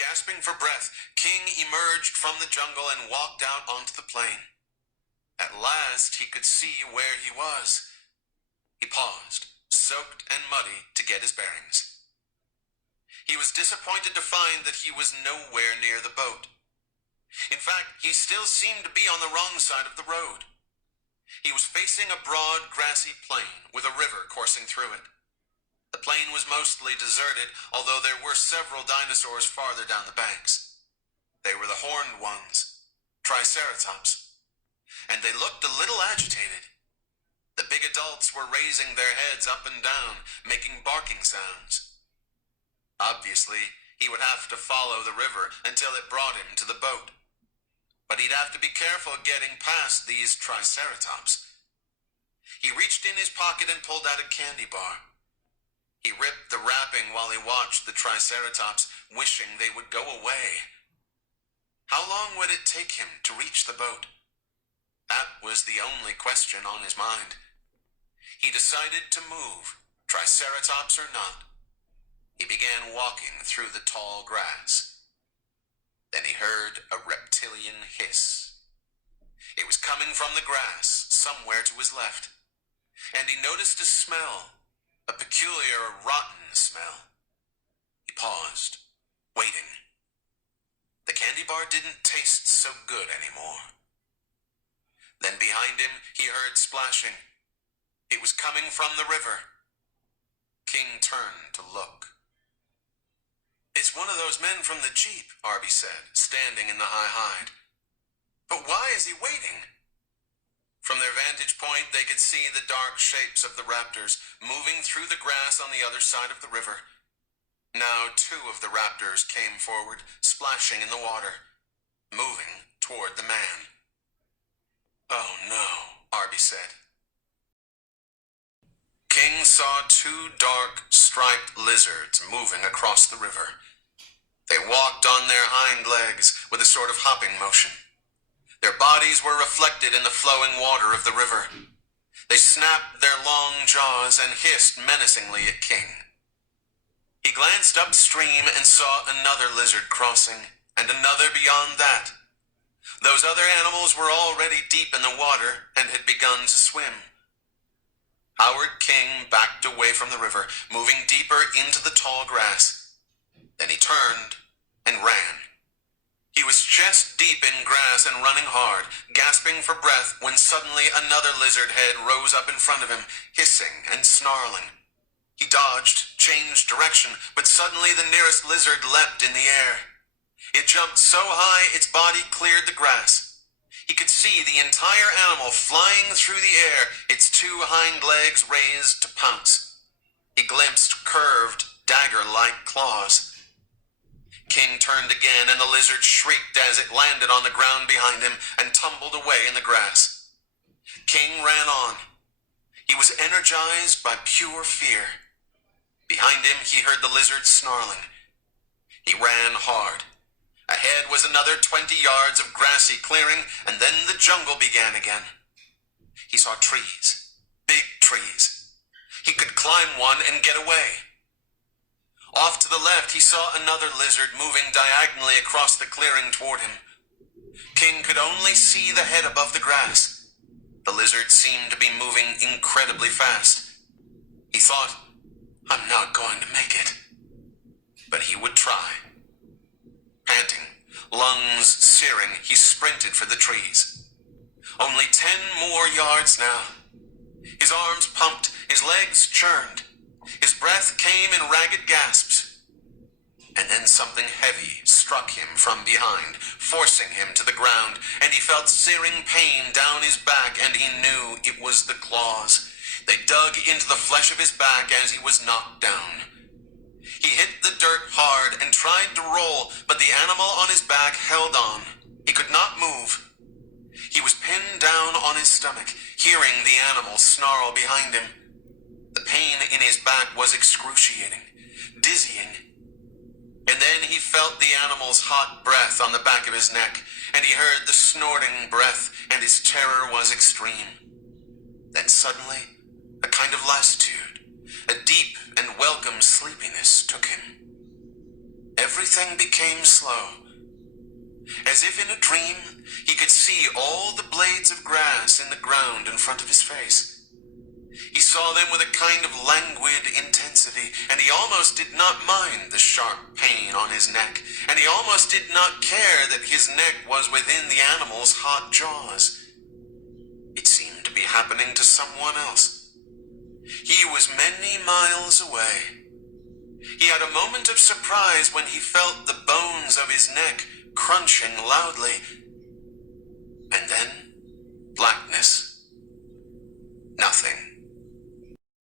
Gasping for breath, King emerged from the jungle and walked out onto the plain. At last he could see where he was. He paused, soaked and muddy, to get his bearings. He was disappointed to find that he was nowhere near the boat. In fact, he still seemed to be on the wrong side of the road. He was facing a broad, grassy plain with a river coursing through it. The plain was mostly deserted, although there were several dinosaurs farther down the banks. They were the horned ones, Triceratops, and they looked a little agitated. The big adults were raising their heads up and down, making barking sounds. Obviously, he would have to follow the river until it brought him to the boat. But he'd have to be careful getting past these Triceratops. He reached in his pocket and pulled out a candy bar. He ripped the wrapping while he watched the Triceratops, wishing they would go away. How long would it take him to reach the boat? That was the only question on his mind. He decided to move, Triceratops or not. He began walking through the tall grass. Then he heard a reptilian hiss. It was coming from the grass, somewhere to his left. And he noticed a smell, a peculiar, rotten smell. He paused, waiting. The candy bar didn't taste so good anymore. Then behind him, he heard splashing. It was coming from the river. King turned to look. "It's one of those men from the Jeep," Arby said, standing in the high hide. "But why is he waiting?" From their vantage point, they could see the dark shapes of the raptors moving through the grass on the other side of the river. Now 2 of the raptors came forward, splashing in the water, moving toward the man. "Oh no," Arby said. King saw 2 dark, striped lizards moving across the river. They walked on their hind legs with a sort of hopping motion. Their bodies were reflected in the flowing water of the river. They snapped their long jaws and hissed menacingly at King. He glanced upstream and saw another lizard crossing, and another beyond that. Those other animals were already deep in the water and had begun to swim. Howard King backed away from the river, moving deeper into the tall grass. Then he turned and ran. He was chest deep in grass and running hard, gasping for breath, when suddenly another lizard head rose up in front of him, hissing and snarling. He dodged, changed direction, but suddenly the nearest lizard leapt in the air. It jumped so high its body cleared the grass. He could see the entire animal flying through the air, its 2 hind legs raised to pounce. He glimpsed curved, dagger-like claws. King turned again, and the lizard shrieked as it landed on the ground behind him and tumbled away in the grass. King ran on. He was energized by pure fear. Behind him, he heard the lizard snarling. He ran hard. Ahead was another 20 yards of grassy clearing, and then the jungle began again. He saw trees, big trees. He could climb one and get away. Off to the left, he saw another lizard moving diagonally across the clearing toward him. King could only see the head above the grass. The lizard seemed to be moving incredibly fast. He thought, "I'm not going to make it." But he would try. Panting, lungs searing, he sprinted for the trees. Only 10 more yards now. His arms pumped, his legs churned. His breath came in ragged gasps. And then something heavy struck him from behind, forcing him to the ground, and he felt searing pain down his back, and he knew it was the claws. They dug into the flesh of his back as he was knocked down. He hit the dirt hard and tried to roll, but the animal on his back held on. He could not move. He was pinned down on his stomach, hearing the animal snarl behind him. The pain in his back was excruciating, dizzying. And then he felt the animal's hot breath on the back of his neck, and he heard the snorting breath, and his terror was extreme. Then suddenly, a kind of lassitude, a deep and welcome sleepiness took him. everything became slow. As if in a dream, he could see all the blades of grass in the ground in front of his face. He saw them with a kind of languid intensity, and he almost did not mind the sharp pain on his neck, and he almost did not care that his neck was within the animal's hot jaws. It seemed to be happening to someone else. He was many miles away. He had a moment of surprise when he felt the bones of his neck crunching loudly. And then, blackness. Nothing.